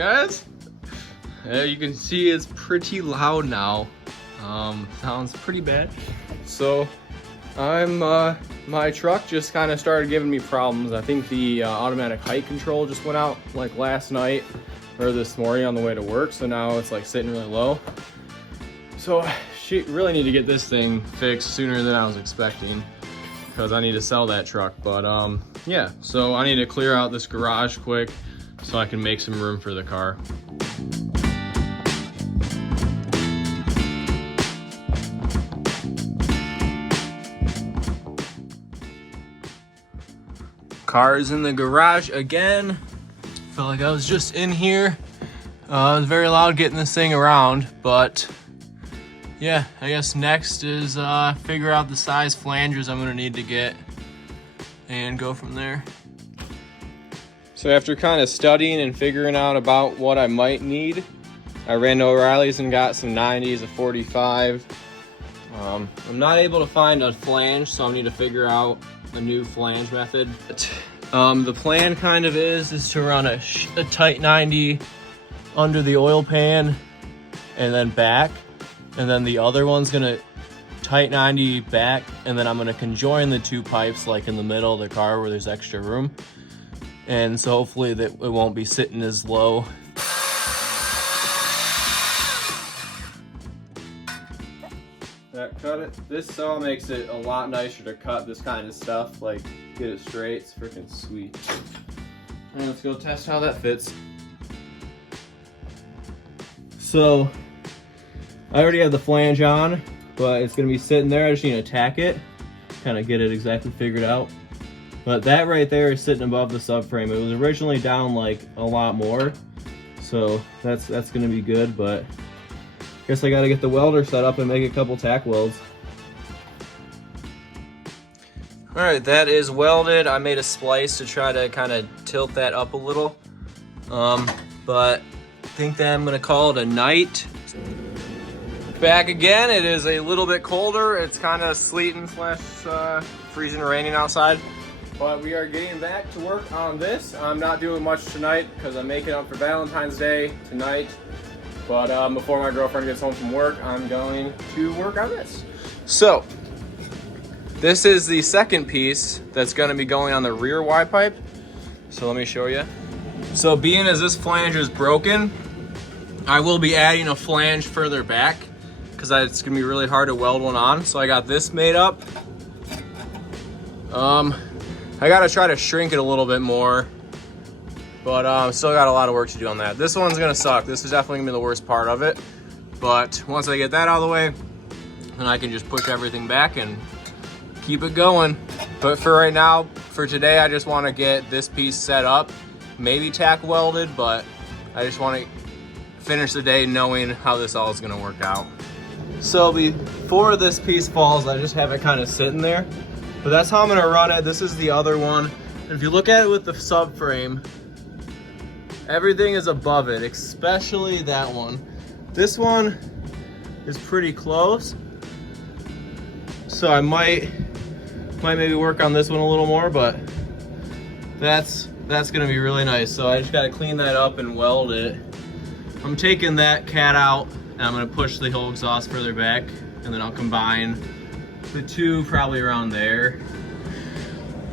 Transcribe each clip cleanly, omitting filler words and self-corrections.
guys. You can see it's pretty loud now. Sounds pretty bad. So my truck just kind of started giving me problems. I think the automatic height control just went out like last night or this morning on the way to work. So now it's like sitting really low. So she really need to get this thing fixed sooner than I was expecting, because I need to sell that truck. But yeah, so I need to clear out this garage quick so I can make some room for the car. Car's in the garage again. Felt like I was just in here. It was very loud getting this thing around, but yeah, I guess next is figure out the size flanges I'm gonna need to get and go from there. So after kind of studying and figuring out about what I might need, I ran to O'Reilly's and got some 90s, a 45. I'm not able to find a flange, so I need to figure out a new flange method. The plan kind of is to run a tight 90 under the oil pan and then back, and then the other one's gonna tight 90 back, and then I'm gonna conjoin the two pipes like in the middle of the car where there's extra room, and so hopefully that it won't be sitting as low. That cut it. This saw makes it a lot nicer to cut this kind of stuff, like get it straight. It's freaking sweet. And let's go test how that fits. So I already have the flange on, but it's gonna be sitting there. I just need to tack it, kind of get it exactly figured out. But that right there is sitting above the subframe. It was originally down like a lot more, so that's gonna be good. But guess I gotta get the welder set up and make a couple tack welds. All right, that is welded. I made a splice to try to kind of tilt that up a little. But I think that I'm gonna call it a night. Back again, it is a little bit colder. It's kind of sleeting slash freezing, raining outside. But we are getting back to work on this. I'm not doing much tonight because I'm making up for Valentine's Day tonight. But before my girlfriend gets home from work, I'm going to work on this. So, this is the second piece that's gonna be going on the rear Y pipe. So let me show you. So being as this flange is broken, I will be adding a flange further back because it's gonna be really hard to weld one on. So I got this made up. I gotta try to shrink it a little bit more, but still got a lot of work to do on that. This one's gonna suck. This is definitely gonna be the worst part of it. But once I get that out of the way, then I can just push everything back and keep it going. But for right now, for today, I just wanna get this piece set up, maybe tack welded, but I just wanna finish the day knowing how this all is gonna work out. So before this piece falls, I just have it kind of sitting there. But that's how I'm gonna run it. This is the other one. And if you look at it with the subframe, everything is above it, especially that one. This one is pretty close. So I might maybe work on this one a little more, but that's gonna be really nice. So I just gotta clean that up and weld it. I'm taking that cat out and I'm gonna push the whole exhaust further back, and then I'll combine the two probably around there.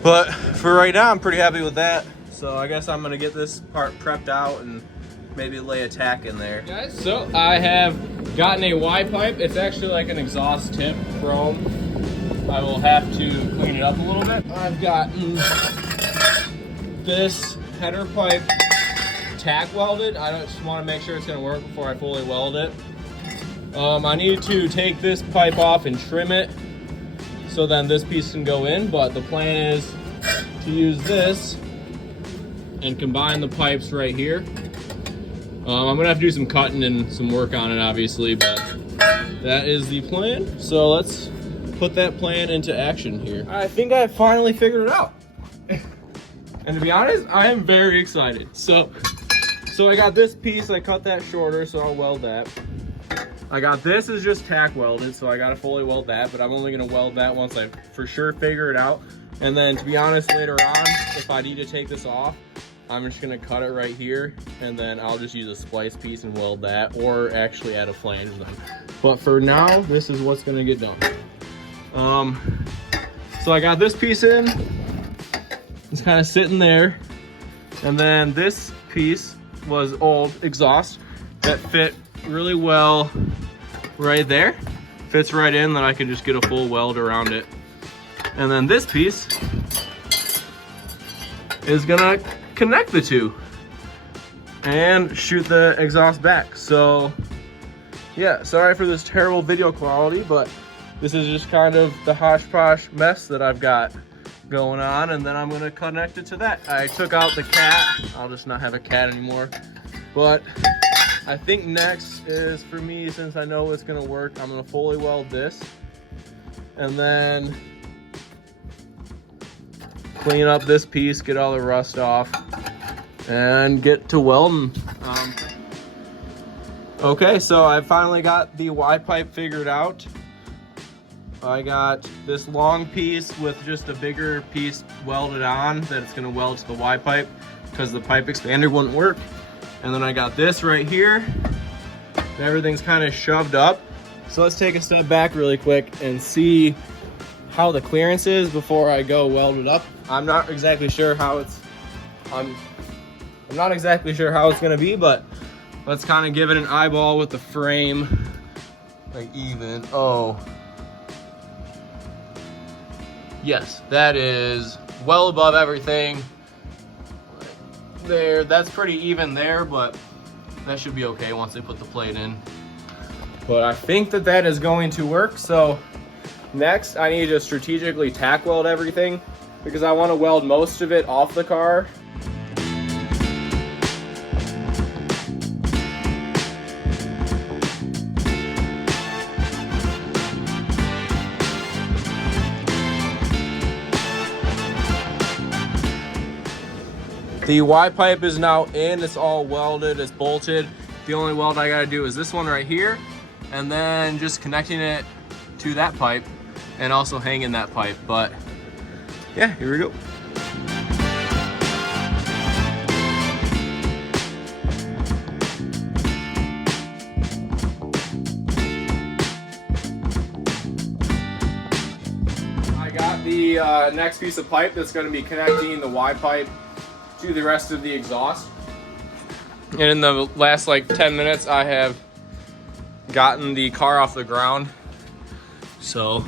But for right now, I'm pretty happy with that. So I guess I'm gonna get this part prepped out and maybe lay a tack in there. Guys, so I have gotten a Y pipe. It's actually like an exhaust tip chrome. I will have to clean it up a little bit. I've gotten this header pipe tack welded. I just want to make sure it's gonna work before I fully weld it. I need to take this pipe off and trim it so then this piece can go in, but the plan is to use this and combine the pipes right here. I'm gonna have to do some cutting and some work on it obviously, but that is the plan. So let's put that plan into action here. I think I finally figured it out. And to be honest, I am very excited. So I got this piece, I cut that shorter, so I'll weld that. I got this is just tack welded, so I gotta fully weld that, but I'm only gonna weld that once I for sure figure it out. And then to be honest, later on, if I need to take this off, I'm just gonna cut it right here, and then I'll just use a splice piece and weld that, or actually add a flange then. But for now, this is what's gonna get done. So I got this piece in, it's kind of sitting there, and then this piece was old exhaust that fit really well right there. Fits right in, then I can just get a full weld around it. And then this piece is gonna connect the two and shoot the exhaust back. So yeah, sorry for this terrible video quality, but this is just kind of the hodgepodge mess that I've got going on, and then I'm gonna connect it to that. I took out the cat. I'll just not have a cat anymore. But I think next is for me, since I know it's gonna work, I'm gonna fully weld this and then clean up this piece, get all the rust off, and get to welding. Okay, so I finally got the Y-pipe figured out. I got this long piece with just a bigger piece welded on that it's gonna weld to the Y-pipe because the pipe expander wouldn't work. And then I got this right here. Everything's kind of shoved up. So let's take a step back really quick and see how the clearance is before I go weld it up. I'm not exactly sure how it's, I'm not exactly sure how it's gonna be, but let's kind of give it an eyeball with the frame. Like even, oh. Yes, that is well above everything. There, that's pretty even there, but that should be okay once they put the plate in. But I think that that is going to work. So next I need to strategically tack weld everything because I want to weld most of it off the car. The Y-pipe is now in, it's all welded, it's bolted. The only weld I gotta do is this one right here, and then just connecting it to that pipe and also hanging that pipe. But yeah, here we go. I got the next piece of pipe that's gonna be connecting the Y-pipe to the rest of the exhaust. And in the last like 10 minutes I have gotten the car off the ground, so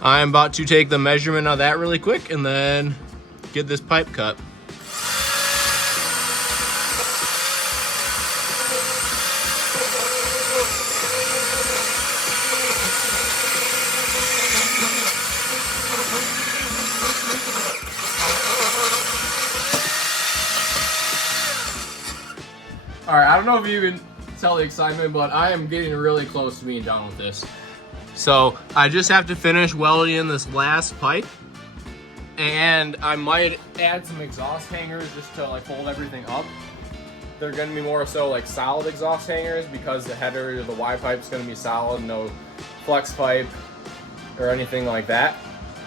I'm about to take the measurement of that really quick and then get this pipe cut. All right, I don't know if you can tell the excitement, but I am getting really close to being done with this. So I just have to finish welding in this last pipe, and I might add some exhaust hangers just to like hold everything up. They're gonna be more so like solid exhaust hangers because the header of the Y-pipe is gonna be solid, no flex pipe or anything like that.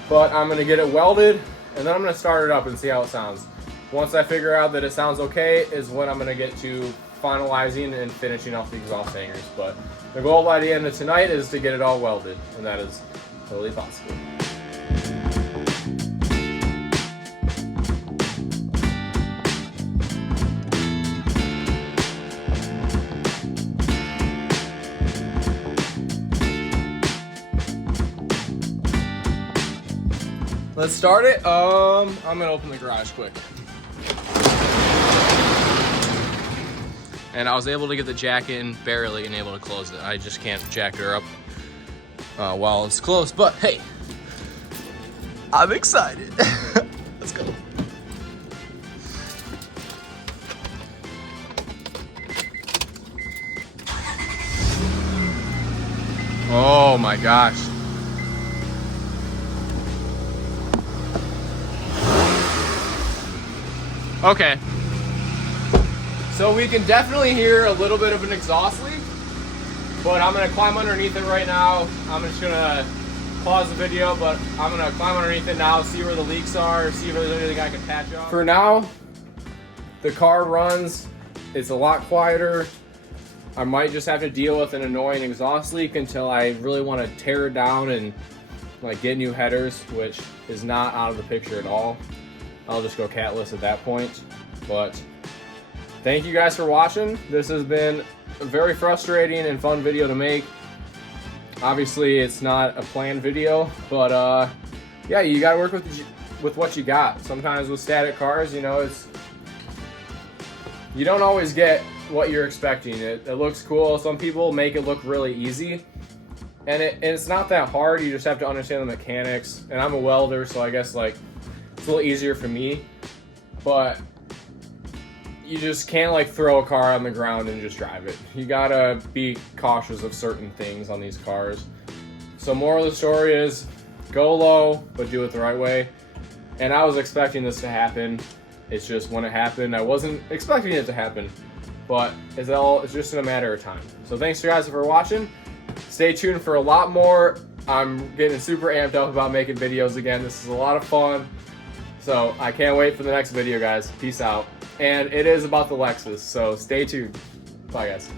But I'm gonna get it welded, and then I'm gonna start it up and see how it sounds. Once I figure out that it sounds okay is when I'm gonna get to finalizing and finishing off the exhaust hangers. But the goal by the end of tonight is to get it all welded, and that is totally possible. Let's start it. I'm gonna open the garage quick. And I was able to get the jack in barely and able to close it. I just can't jack her up while it's closed, but hey, I'm excited. Let's go. Oh my gosh. Okay. So we can definitely hear a little bit of an exhaust leak, but I'm gonna climb underneath it right now. I'm just gonna pause the video, but I'm gonna climb underneath it now, see where the leaks are, see if there's anything I can patch up. For now, the car runs, it's a lot quieter. I might just have to deal with an annoying exhaust leak until I really want to tear it down and like get new headers, which is not out of the picture at all. I'll just go catless at that point. But thank you guys for watching. This has been a very frustrating and fun video to make. Obviously it's not a planned video, but yeah, you gotta work with what you got. Sometimes with static cars, you know, you don't always get what you're expecting. It looks cool. Some people make it look really easy, and it's not that hard. You just have to understand the mechanics. And I'm a welder, so I guess like it's a little easier for me. But you just can't like throw a car on the ground and just drive it. You gotta be cautious of certain things on these cars. So moral of the story is go low, but do it the right way. And I was expecting this to happen. It's just when it happened, I wasn't expecting it to happen, but it's just in a matter of time. So thanks you guys for watching. Stay tuned for a lot more. I'm getting super amped up about making videos again. This is a lot of fun. So I can't wait for the next video, guys. Peace out. And it is about the Lexus, so stay tuned. Bye, guys.